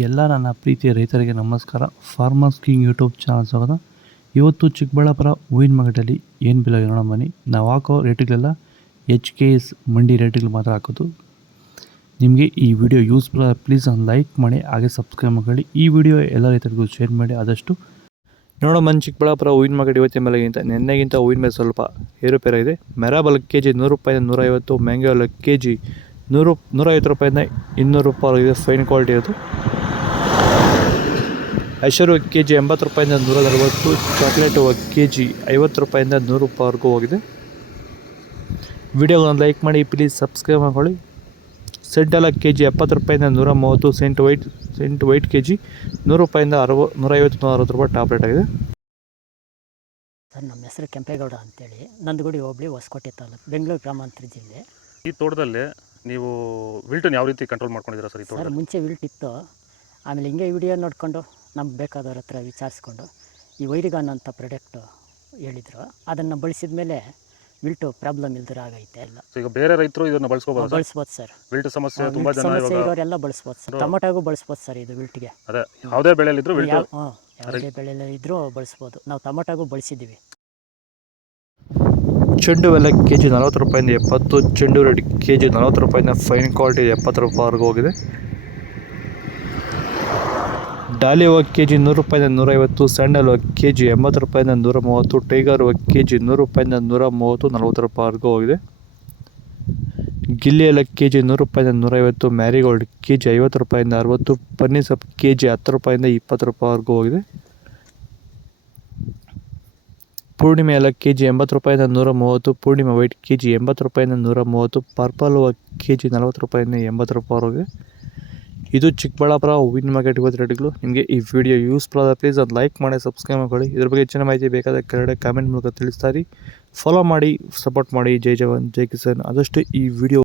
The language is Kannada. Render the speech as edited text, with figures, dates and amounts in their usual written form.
ಎಲ್ಲ ನನ್ನ ಪ್ರೀತಿಯ ರೈತರಿಗೆ ನಮಸ್ಕಾರ. ಫಾರ್ಮರ್ಸ್ ಕಿಂಗ್ ಯೂಟ್ಯೂಬ್ ಚಾನಲ್ ಸ್ವಾಗತ. ಇವತ್ತು ಚಿಕ್ಕಬಳ್ಳಾಪುರ ಹೂವಿನ ಮಾರ್ಕೆಟಲ್ಲಿ ಏನು ಬೆಲೆ ನೋಡೋಣ ಬನ್ನಿ. ನಾವು ಹಾಕೋ ರೇಟ್ಗಳೆಲ್ಲ HKS ಮಂಡಿ ರೇಟ್ಗಳು ಮಾತ್ರ ಹಾಕೋದು. ನಿಮಗೆ ಈ ವಿಡಿಯೋ ಯೂಸ್ಫುಲ್ ಪ್ಲೀಸ್ ಒಂದು ಲೈಕ್ ಮಾಡಿ, ಹಾಗೆ ಸಬ್ಸ್ಕ್ರೈಬ್ ಮಾಡಿ. ಈ ವಿಡಿಯೋ ಎಲ್ಲ ರೈತರಿಗೂ ಶೇರ್ ಮಾಡಿ ಆದಷ್ಟು. ನೋಡೋ ಬನ್ನಿ, ಚಿಕ್ಕಬಳ್ಳಾಪುರ ಹೂವಿನ ಮಾರ್ಕೆಟ್ ಇವತ್ತಿನ ಬೆಲೆಗಿಂತ ನಿನ್ನೆಗಿಂತ ಹೂವಿನ ಮೇಲೆ ಸ್ವಲ್ಪ ಏರುಪೇರಾಗಿದೆ. ಮೆರಾಬಲ್ KG 100 ರೂಪಾಯಿಂದ 150, ಮ್ಯಾಂಗೋ KG 150 ರೂಪಾಯಿಂದ 200 ರೂಪಾಯಿ ಫೈನ್ ಕ್ವಾಲಿಟಿ ಇರೋದು. ಐಶ್ವರ್ಯ KG 80 ರೂಪಾಯಿಂದ 140, ಚಾಕ್ಲೇಟು KG 50 ರೂಪಾಯಿಂದ 100 ರೂಪಾಯಿವರೆಗೂ ಹೋಗಿದೆ. ವಿಡಿಯೋಗೆ ಒಂದು ಲೈಕ್ ಮಾಡಿ, ಪ್ಲೀಸ್ ಸಬ್ಸ್ಕ್ರೈಬ್ ಮಾಡ್ಕೊಳ್ಳಿ. ಸೆಂಟೆಲ್ಲ KG 70 ರೂಪಾಯಿಂದ 130, ಸೆಂಟ್ ವೈಟ್ KG 100 ರೂಪಾಯಿಂದ 150-160 ರೂಪಾಯಿ ಟಾಪ್ ರೇಟ್ ಆಗಿದೆ. ಸರ್, ನಮ್ಮ ಹೆಸರು ಕೆಂಪೇಗೌಡ ಅಂತೇಳಿ, ನಂದಗುಡಿ ಹೋಬಳಿ ಹೊಸಕೋಟೆ ತಾಲೂಕು, ಬೆಂಗಳೂರು ಗ್ರಾಮಾಂತರ ಜಿಲ್ಲೆ. ಈ ತೋಟದಲ್ಲಿ ನೀವು ವಿಲ್ಟನ್ನು ಯಾವ ರೀತಿ ಕಂಟ್ರೋಲ್ ಮಾಡ್ಕೊಂಡಿದ್ದೀರಾ ಸರ್? ಈ ತೋಟ ಮುಂಚೆ ವಿಲ್ಟ್ ಇತ್ತು, ಆಮೇಲೆ ಹಿಂಗೆ ವಿಡಿಯೋ ನೋಡಿಕೊಂಡು ನಮ್ಗೆ ಬೇಕಾದವ್ರ ಹತ್ರ ವಿಚಾರಿಸ್ಕೊಂಡು ಈ ವೈರಿಗಾನ್ ಅಂತ ಪ್ರಾಡಕ್ಟು ಹೇಳಿದರು. ಅದನ್ನು ಬಳಸಿದ ಮೇಲೆ ವಿಲ್ಟು ಪ್ರಾಬ್ಲಮ್ ಇಲ್ದಿರ ಆಗೈತೆ ಎಲ್ಲ. ಈಗ ಬೇರೆ ರೈತರು ಇದನ್ನು ಬಳಸ್ಬೋದು ಸರ್. ವಿಲ್ಟ್ ಸಮಸ್ಯೆ ತುಂಬ ಜನ ಇರೋರೆಲ್ಲ ಬಳಸ್ಬೋದು ಸರ್. ಟೊಮೊಟೊಗೂ ಬಳಸ್ಬೋದು ಸರ್ ಇದು ವಿಲ್ಟ್ಗೆ. ಅದೇ ಯಾವುದೇ ಬೆಳೆಯಲ್ಲಿದ್ದರೂ ವಿಲ್ಟ್, ಯಾವುದೇ ಬೆಳೆಯಲ್ಲಿ ಇದ್ದರೂ ಬಳಸ್ಬೋದು. ನಾವು ಟೊಮೊಟೊಗೂ ಬಳಸಿದ್ದೀವಿ. ಚೆಂಡು ಎಲ್ಲ KG 40 ರೂಪಾಯಿಂದ 70, ಚೆಂಡು ರೆಡ್ KG 40 ರೂಪಾಯಿಂದ ಫೈನ್ ಕ್ವಾಲಿಟಿ 70 ರೂಪಾಯಿವರೆಗೂ ಹೋಗಿದೆ. ಡಾಲಿ ಹೂವು KG 100 ರೂಪಾಯಿಂದ 150, ಸ್ಯಾಂಡಲ್ ಹೂವು KG 80 ರೂಪಾಯಿಂದ 130, ಟೈಗರ್ ಹೂವು KG 100 ರೂಪಾಯಿಂದ 130, 40 ರೂಪಾಯಿವರೆಗೂ ಹೋಗಿದೆ. ಗಿಲ್ಲಿ ಎಲ್ಲ KG 100 ರೂಪಾಯಿಂದ 150, ಮ್ಯಾರಿಗೋಲ್ಡ್ KG 50 ರೂಪಾಯಿಂದ 60, ಪನ್ನೀರ್ ಸೊಪ್ಪು KG 10 ರೂಪಾಯಿಂದ 20 ರೂಪಾಯಿವರೆಗೂ ಹೋಗಿದೆ. ಪೂರ್ಣಿಮೆ ಎಲ್ಲ KG 80 ರೂಪಾಯಿಂದ 130, ಪೂರ್ಣಿಮೆ ವೈಟ್ KG 80 ರೂಪಾಯಿಂದ 130, ಪರ್ಪಲ್ ಹೂವು KG 40 ರೂಪಾಯಿಂದ 80 ರೂಪಾಯಿವರೆಗೆ. ಇದು ಚಿಕ್ಕಬಳ್ಳಾಪುರ ಹೂವಿನ ಮಾರ್ಕೆಟ್ ಇವತ್ತು ರೇಟ್ಗಳು. ನಿಮಗೆ ಈ ವಿಡಿಯೋ ಯೂಸ್ಫುಲ್ ಆದ ಪ್ಲೀಸ್ ಒಂದು ಲೈಕ್ ಮಾಡಿ, ಸಬ್ಸ್ಕ್ರೈಬ್ ಮಾಡ್ಕೊಳ್ಳಿ. ಇದ್ರ ಬಗ್ಗೆ ಹೆಚ್ಚಿನ ಮಾಹಿತಿ ಬೇಕಾದ ಕೆಳಗಡೆ ಕಾಮೆಂಟ್ ಮೂಲಕ ತಿಳಿಸ್ತಾ ಇರಿ. ಫಾಲೋ ಮಾಡಿ, ಸಪೋರ್ಟ್ ಮಾಡಿ. ಜೈ ಜವಾನ್ ಜೈ ಕಿಸಾನ್. ಆದಷ್ಟು ಈ ವಿಡಿಯೋ